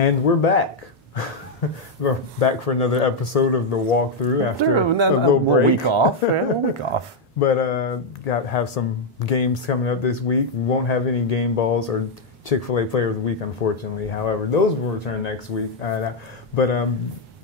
And we're back. We're back for another episode of the walkthrough after a little break. Week off. Yeah, a week off. But have some games coming up this week. We won't have any game balls or Chick-fil-A Player of the Week, unfortunately. However, those will return next week. But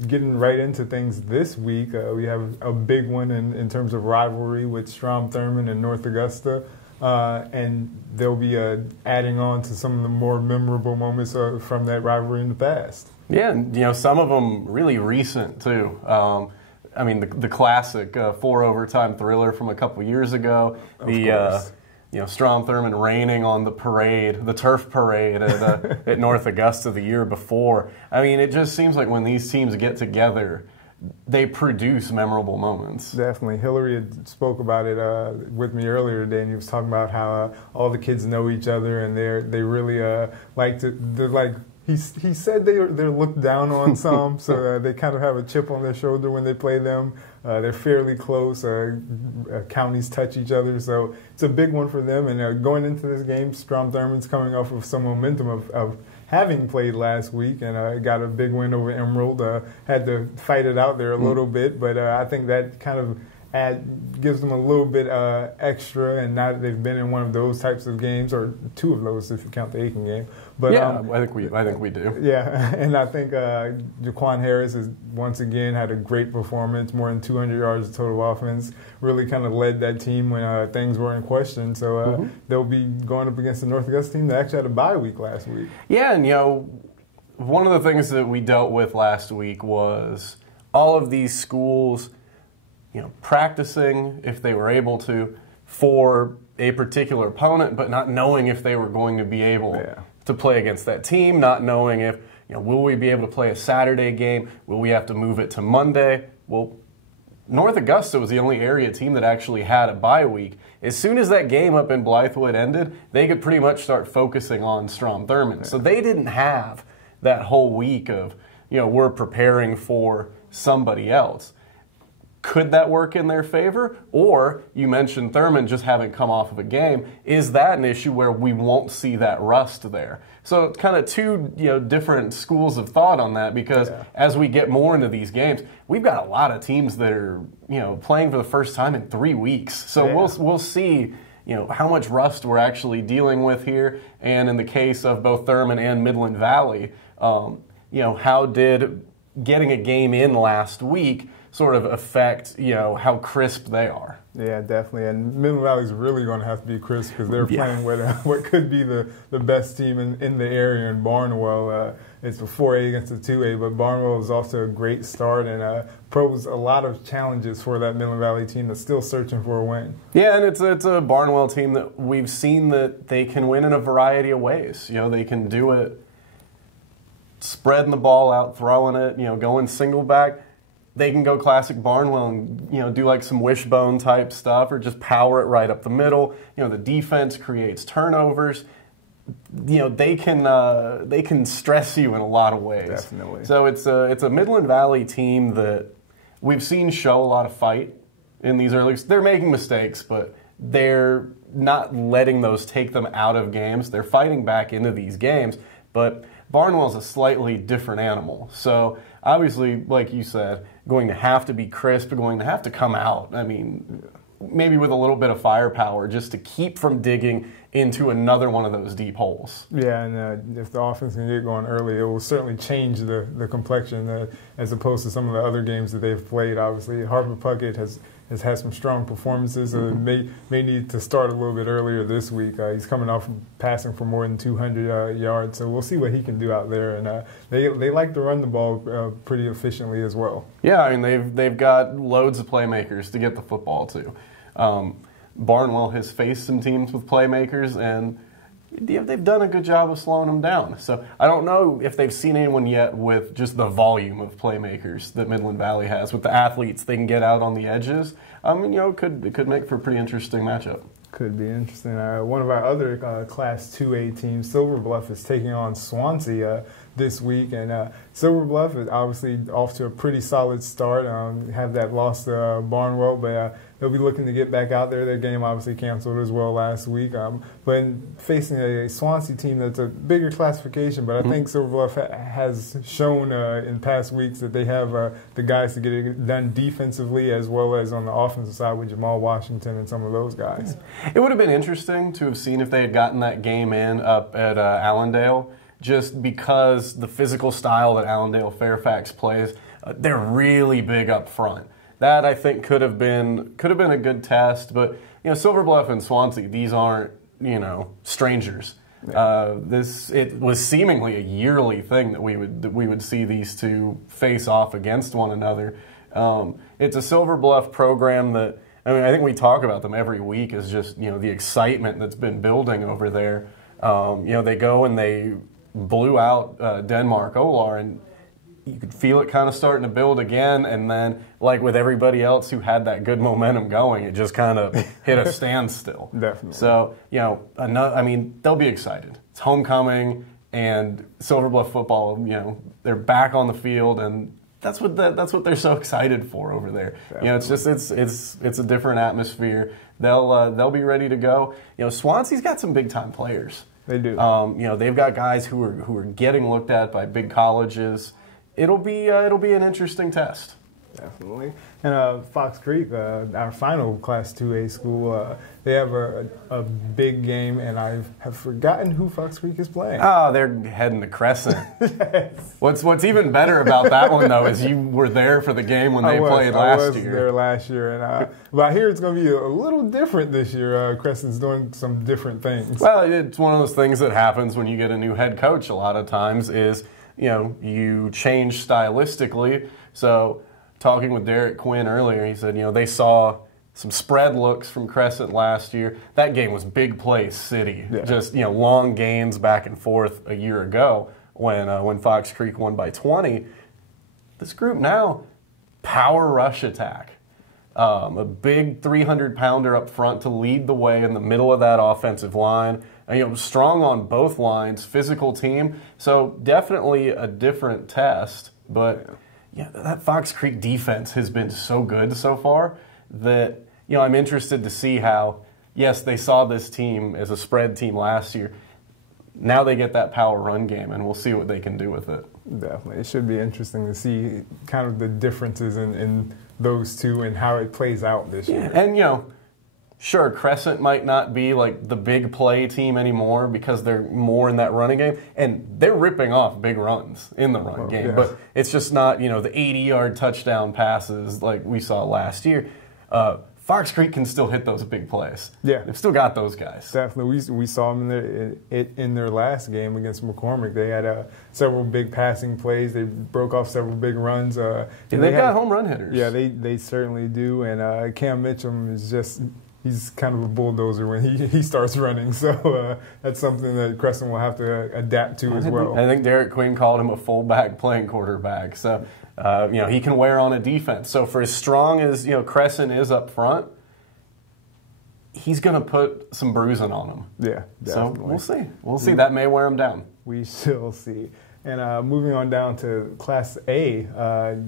getting right into things this week, we have a big one in terms of rivalry with Strom Thurmond and North Augusta. And they'll be adding on to some of the more memorable moments from that rivalry in the past. Yeah, and some of them really recent too. I mean, the classic 4 overtime thriller from a couple years ago. Strom Thurmond raining on the parade, the turf parade at North Augusta the year before. I mean, it just seems like when these teams get together, they produce memorable moments. Definitely. Hillary had spoke about it with me earlier today, and he was talking about how all the kids know each other, and they really like to. They're like he said they're looked down on some, so they kind of have a chip on their shoulder when they play them. They're fairly close. Counties touch each other, so it's a big one for them. And going into this game, Strom Thurmond's coming off of some momentum of having played last week and got a big win over Emerald. Had to fight it out there a little bit, but I think that kind of gives them a little bit extra, and now that they've been in one of those types of games, or two of those if you count the Aiken game. But yeah, I think we do. Yeah, and I think Jaquan Harris has once again had a great performance, more than 200 yards of total offense. Really kind of led that team when things were in question. So they'll be going up against the North Augusta team that actually had a bye week last week. Yeah, and one of the things that we dealt with last week was all of these schools practicing, if they were able to, for a particular opponent, but not knowing if they were going to be able to play against that team, not knowing if, will we be able to play a Saturday game? Will we have to move it to Monday? Well, North Augusta was the only area team that actually had a bye week. As soon as that game up in Blythewood ended, they could pretty much start focusing on Strom Thurmond. So they didn't have that whole week of, we're preparing for somebody else. Could that work in their favor? Or, you mentioned Thurmond just having come off of a game. Is that an issue where we won't see that rust there? So it's kind of two different schools of thought on that, because as we get more into these games, we've got a lot of teams that are playing for the first time in 3 weeks. So we'll see how much rust we're actually dealing with here. And in the case of both Thurmond and Midland Valley, how did getting a game in last week sort of affect, how crisp they are. Yeah, definitely. And Midland Valley's really going to have to be crisp because they're playing with what could be the best team in the area in Barnwell. It's a 4A against a 2A, but Barnwell is off to a great start and posed a lot of challenges for that Midland Valley team that's still searching for a win. Yeah, and it's a Barnwell team that we've seen that they can win in a variety of ways. They can do it spreading the ball out, throwing it, going single back. They can go classic Barnwell and do like some wishbone type stuff, or just power it right up the middle. The defense creates turnovers. They can stress you in a lot of ways. Definitely. So it's a Midland Valley team that we've seen show a lot of fight in these early. They're making mistakes, but they're not letting those take them out of games. They're fighting back into these games, but Barnwell's a slightly different animal. So obviously, like you said, going to have to be crisp, going to have to come out. I mean, maybe with a little bit of firepower just to keep from digging into another one of those deep holes. Yeah, and if the offense can get going early, it will certainly change the complexion as opposed to some of the other games that they've played. Obviously, Harper Puckett has had some strong performances, so may need to start a little bit earlier this week. He's coming off from passing for more than 200 yards, so we'll see what he can do out there. And they like to run the ball pretty efficiently as well. Yeah, I mean, they've got loads of playmakers to get the football to. Barnwell has faced some teams with playmakers, and they've done a good job of slowing them down. So I don't know if they've seen anyone yet with just the volume of playmakers that Midland Valley has, with the athletes they can get out on the edges. It could make for a pretty interesting matchup. Could be interesting. One of our other Class 2A teams, Silver Bluff, is taking on Swansea this week. And Silver Bluff is obviously off to a pretty solid start. Have that loss to Barnwell, but they'll be looking to get back out there. Their game obviously canceled as well last week. But facing a Swansea team that's a bigger classification, but I think Silver Bluff has shown in past weeks that they have the guys to get it done defensively as well as on the offensive side with Jamal Washington and some of those guys. It would have been interesting to have seen if they had gotten that game in up at Allendale, just because the physical style that Allendale Fairfax plays, they're really big up front. That I think could have been a good test, but Silver Bluff and Swansea, these aren't strangers. It was seemingly a yearly thing that we would see these two face off against one another. It's a Silver Bluff program that I think we talk about them every week as just the excitement that's been building over there. They go and they blew out Denmark Olar, and you could feel it kind of starting to build again, and then, like with everybody else who had that good momentum going, it just kind of hit a standstill. Definitely. So, they'll be excited. It's homecoming, and Silver Bluff football, they're back on the field, and that's what they're so excited for over there. Definitely. It's a different atmosphere. They'll be ready to go. Swansea's got some big time players. They do. They've got guys who are getting looked at by big colleges. It'll be an interesting test. Definitely. And Fox Creek, our final Class 2A school, they have a big game, and I have forgotten who Fox Creek is playing. Oh, they're heading to Crescent. Yes. What's even better about that one, though, is you were there for the game when they played last year. I was there last year, and but I hear it's going to be a little different this year. Crescent's doing some different things. Well, it's one of those things that happens when you get a new head coach a lot of times is, you change stylistically. So talking with Derek Quinn earlier, he said, they saw some spread looks from Crescent last year. That game was big play city. Yeah. Just, long gains back and forth a year ago when Fox Creek won by 20. This group now, power rush attack. A big 300-pounder up front to lead the way in the middle of that offensive line. Strong on both lines, physical team. So definitely a different test. But that Fox Creek defense has been so good so far that I'm interested to see how. Yes, they saw this team as a spread team last year. Now they get that power run game, and we'll see what they can do with it. Definitely, it should be interesting to see kind of the differences in those two and how it plays out this year. And sure, Crescent might not be like the big play team anymore because they're more in that running game, and they're ripping off big runs in the run game. Yeah. But it's just not, the 80-yard touchdown passes like we saw last year. Fox Creek can still hit those big plays. Yeah. They've still got those guys. Definitely. We saw them in their last game against McCormick. They had several big passing plays. They broke off several big runs. They've got home run hitters. Yeah, they certainly do. And Cam Mitchum is just – he's kind of a bulldozer when he starts running. So that's something that Crescent will have to adapt to as well. I think Derek Quinn called him a fullback playing quarterback. So – he can wear on a defense. So for as strong as Crescent is up front, he's going to put some bruising on him. Yeah, definitely. So we'll see. We'll see. That may wear him down. We shall see. And moving on down to Class A,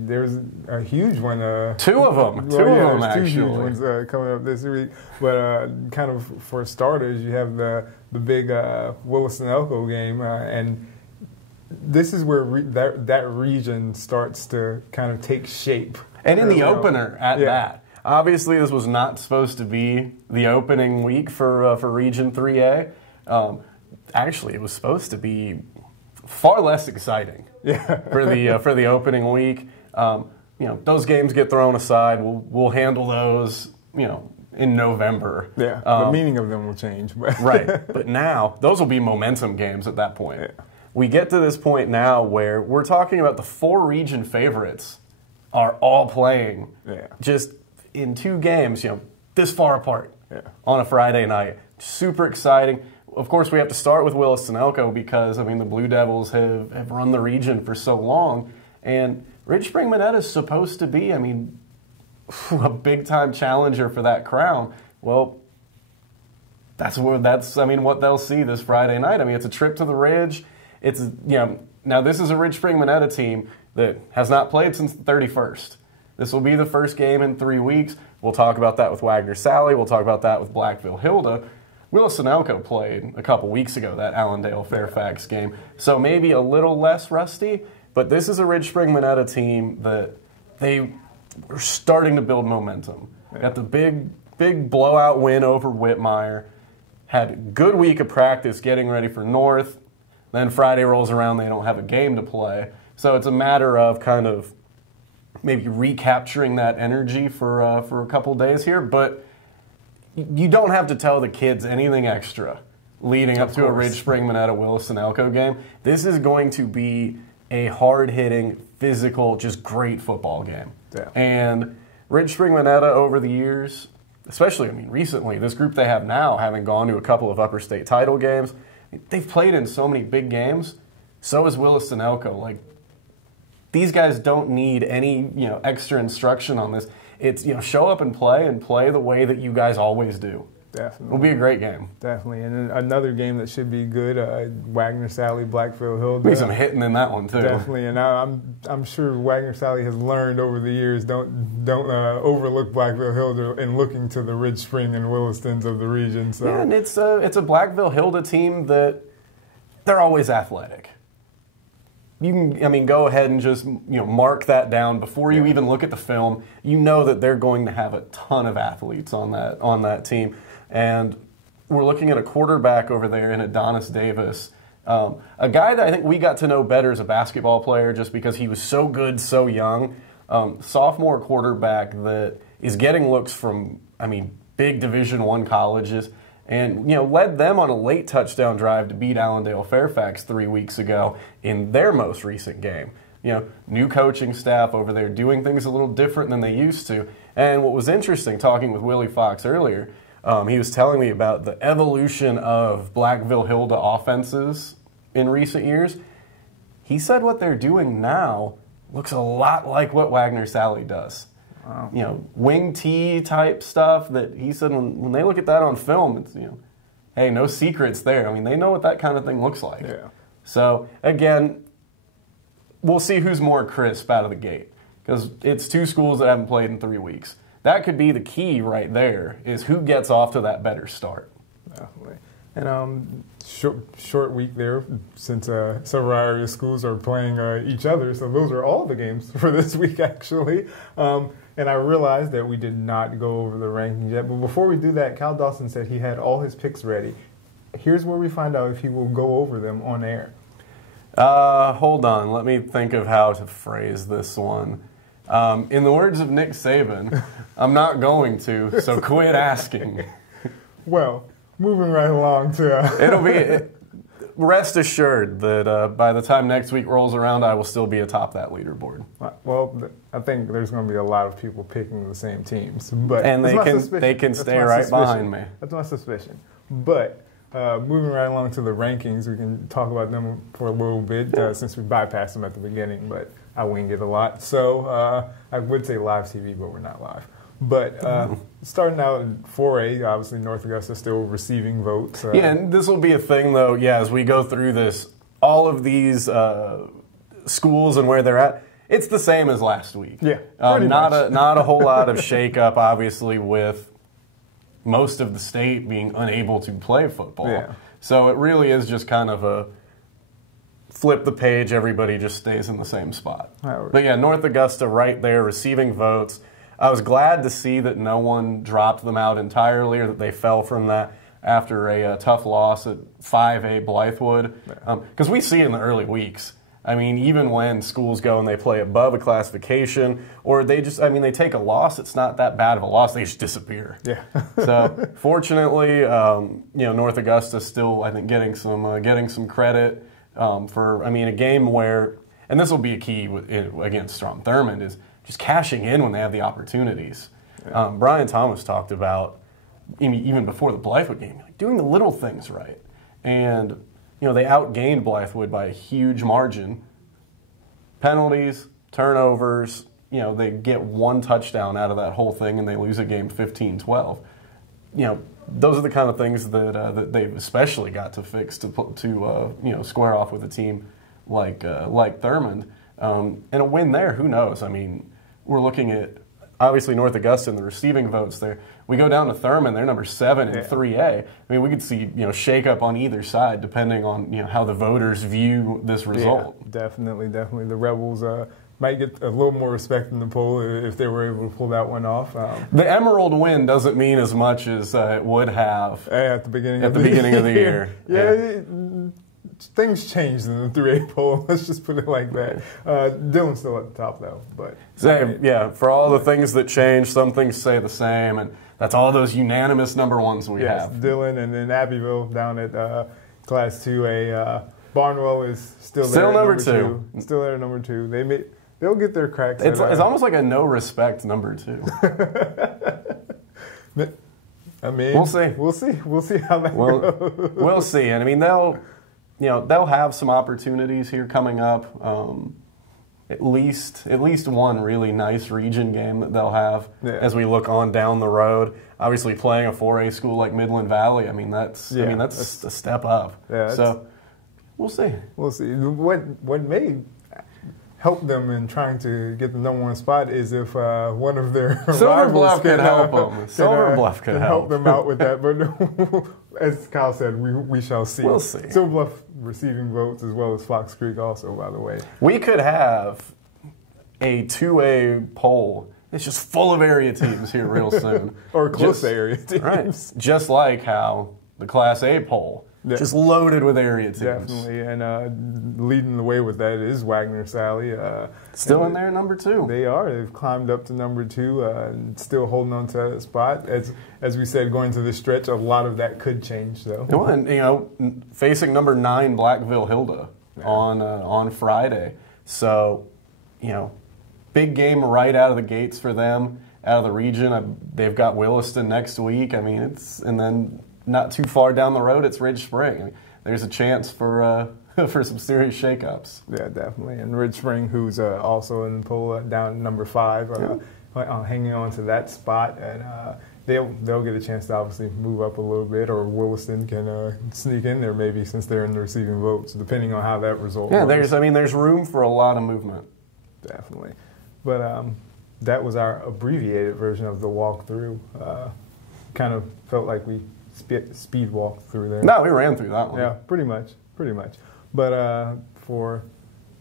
there's a huge one. Two of them. Two of them, actually. Two huge ones coming up this week. But kind of for starters, you have the big Willis-Elko game, and this is where that region starts to kind of take shape. And in the opener at that. Obviously, this was not supposed to be the opening week for Region 3A. Actually, it was supposed to be far less exciting for the opening week. Those games get thrown aside. We'll handle those, in November. Yeah, the meaning of them will change. Right, but now those will be momentum games at that point. Yeah. We get to this point now where we're talking about the 4 region favorites are all playing just in 2 games, this far apart on a Friday night. Super exciting. Of course, we have to start with Willis-Elko because, the Blue Devils have run the region for so long. And Ridge Spring Minetta is supposed to be, a big-time challenger for that crown. Well, that's what they'll see this Friday night. It's a trip to the Ridge. It's, now this is a Ridge Spring Minetta team that has not played since the 31st. This will be the first game in 3 weeks. We'll talk about that with Wagner Sally. We'll talk about that with Blackville Hilda. Willis-Sunnelco played a couple weeks ago, that Allendale-Fairfax game. So maybe a little less rusty, but this is a Ridge Spring Monetta team that they were starting to build momentum. Got the big blowout win over Whitmire. Had a good week of practice getting ready for North. Then Friday rolls around, they don't have a game to play. So it's a matter of kind of maybe recapturing that energy for a couple days here. But you don't have to tell the kids anything extra leading up to a Ridge Spring Monetta Willis-Sunnelco game. This is going to be a hard-hitting, physical, just great football game. Yeah. And Ridge Spring Monetta over the years, especially, recently, this group they have now, having gone to a couple of upper state title games, they've played in so many big games. So is Willis-Sunnelco. Like, these guys don't need any extra instruction on this. It's show up and play the way that you guys always do. Definitely. It'll be a great game. Definitely. And another game that should be good, Wagner Sally, Blackville Hill. Be some hitting in that one, too. Definitely. And I'm sure Wagner Sally has learned over the years, don't overlook Blackville Hilda in looking to the Ridge Spring and Willistons of the region. So. Yeah, and it's a Blackville Hilda team that they're always athletic. You can, go ahead and just mark that down before you even look at the film. You know that they're going to have a ton of athletes on that team. And we're looking at a quarterback over there in Adonis Davis, a guy that I think we got to know better as a basketball player just because he was so good so young. Sophomore quarterback that is getting looks from, big Division I colleges and, led them on a late touchdown drive to beat Allendale-Fairfax 3 weeks ago in their most recent game. New coaching staff over there doing things a little different than they used to. And what was interesting, talking with Willie Fox earlier, he was telling me about the evolution of Blackville Hilda offenses in recent years. He said what they're doing now looks a lot like what Wagner Sally does. Wow. Wing T type stuff that he said when they look at that on film, it's, hey, no secrets there. They know what that kind of thing looks like. Yeah. So, again, we'll see who's more crisp out of the gate because it's two schools that haven't played in 3 weeks. That could be the key right there, is who gets off to that better start. Definitely. And short week there since several area schools are playing each other. So those are all the games for this week, actually. And I realized that we did not go over the rankings yet. But before we do that, Cal Dawson said he had all his picks ready. Here's where we find out if he will go over them on air. Hold on. Let me think of how to phrase this one. In the words of Nick Saban, I'm not going to, so quit asking. Well, moving right along to... Rest assured that by the time next week rolls around, I will still be atop that leaderboard. Well, I think there's going to be a lot of people picking the same teams. But and they can stay right behind me. That's my suspicion. But moving right along to the rankings, we can talk about them for a little bit since we bypassed them at the beginning, but I winged it a lot. So I would say live TV, but we're not live. But starting out in 4A, obviously North Augusta still receiving votes. Yeah, and this will be a thing, though, as we go through this, all of these schools and where they're at, it's the same as last week. Yeah, not a whole lot of shakeup, obviously, with most of the state being unable to play football. Yeah. So it really is just kind of a flip the page, everybody just stays in the same spot. But yeah, North Augusta right there receiving votes. I was glad to see that no one dropped them out entirely or that they fell from that after a tough loss at 5A Blythewood. Because we see in the early weeks, even when schools go and they play above a classification or they just, they take a loss, it's not that bad of a loss, they just disappear. Yeah. So fortunately, North Augusta still, I think, getting some credit for, a game where, and this will be a key against Strom Thurmond, is just cashing in when they have the opportunities. Yeah. Brian Thomas talked about, even before the Blythewood game, doing the little things right. And, they outgained Blythewood by a huge margin. Penalties, turnovers, they get one touchdown out of that whole thing and they lose a game 15-12. Those are the kind of things that they've especially got to fix to square off with a team like Thurmond. And a win there, who knows? We're looking at obviously North Augusta in the receiving votes there. We go down to Thurman, they're number 7 in 3A. I mean, we could see shake-up on either side depending on how the voters view this result. Yeah, definitely. The Rebels might get a little more respect in the poll if they were able to pull that one off. The Emerald win doesn't mean as much as it would have at the beginning of the year. Yeah. Things changed in the 3A poll. Let's just put it like that. Dylan's still at the top, though. But same, yeah. For all the things that change, some things stay the same, and that's all those unanimous number ones we have. Dylan, and then Abbeville down at Class 2A. Barnwell is still there. Number two. Still there at number 2. They'll get their cracks. It's almost like a no respect number 2. I mean, we'll see. We'll see how that goes. We'll see, and I mean they'll have some opportunities here coming up. At least one really nice region game that they'll have as we look on down the road. Obviously, playing a 4A school like Midland Valley, I mean that's a step up. Yeah, so we'll see. We'll see. What may help them in trying to get the number 1 spot is if one of their Silver Bluff could help them. Silver Bluff could help them out with that. But as Kyle said, we shall see. We'll see. Silver Bluff receiving votes as well as Fox Creek also, by the way. We could have a 2A poll. It's just full of area teams here real soon. Or close area teams. Right. Just like how the Class A poll, just loaded with area teams. Definitely. And leading the way with that is Wagner Sally. Still in there, number 2. They are. They've climbed up to number 2 and still holding on to that spot. As we said, going to this stretch, a lot of that could change, though. Well, and, facing number 9 Blackville Hilda on Friday. So, big game right out of the gates for them, out of the region. They've got Williston next week. I mean, and then not too far down the road, it's Ridge Spring. I mean, there's a chance for some serious shakeups. Yeah, definitely. And Ridge Spring, who's also in the poll down at number 5, hanging on to that spot, and they'll get a chance to obviously move up a little bit, or Williston can sneak in there maybe since they're in the receiving votes, depending on how that result goes. There's room for a lot of movement. Definitely. But that was our abbreviated version of the walkthrough. Kind of felt like we speed walked through there. No, we ran through that one. Yeah, pretty much. But for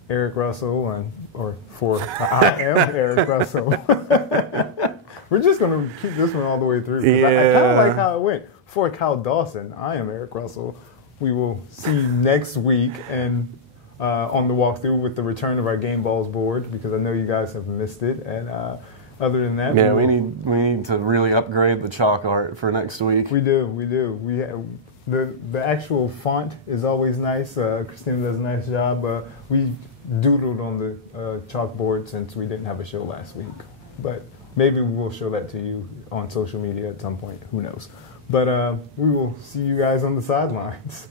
Eric Russell, I am Eric Russell. We're just going to keep this one all the way through. Yeah. I kind of like how it went. For Cal Dawson, I am Eric Russell. We will see you next week and on the walkthrough with the return of our Game Balls board, because I know you guys have missed it. And other than that, we need to really upgrade the chalk art for next week. We do. We have, the actual font is always nice. Christina does a nice job. We doodled on the chalkboard since we didn't have a show last week, but maybe we'll show that to you on social media at some point. Who knows? But we will see you guys on the sidelines.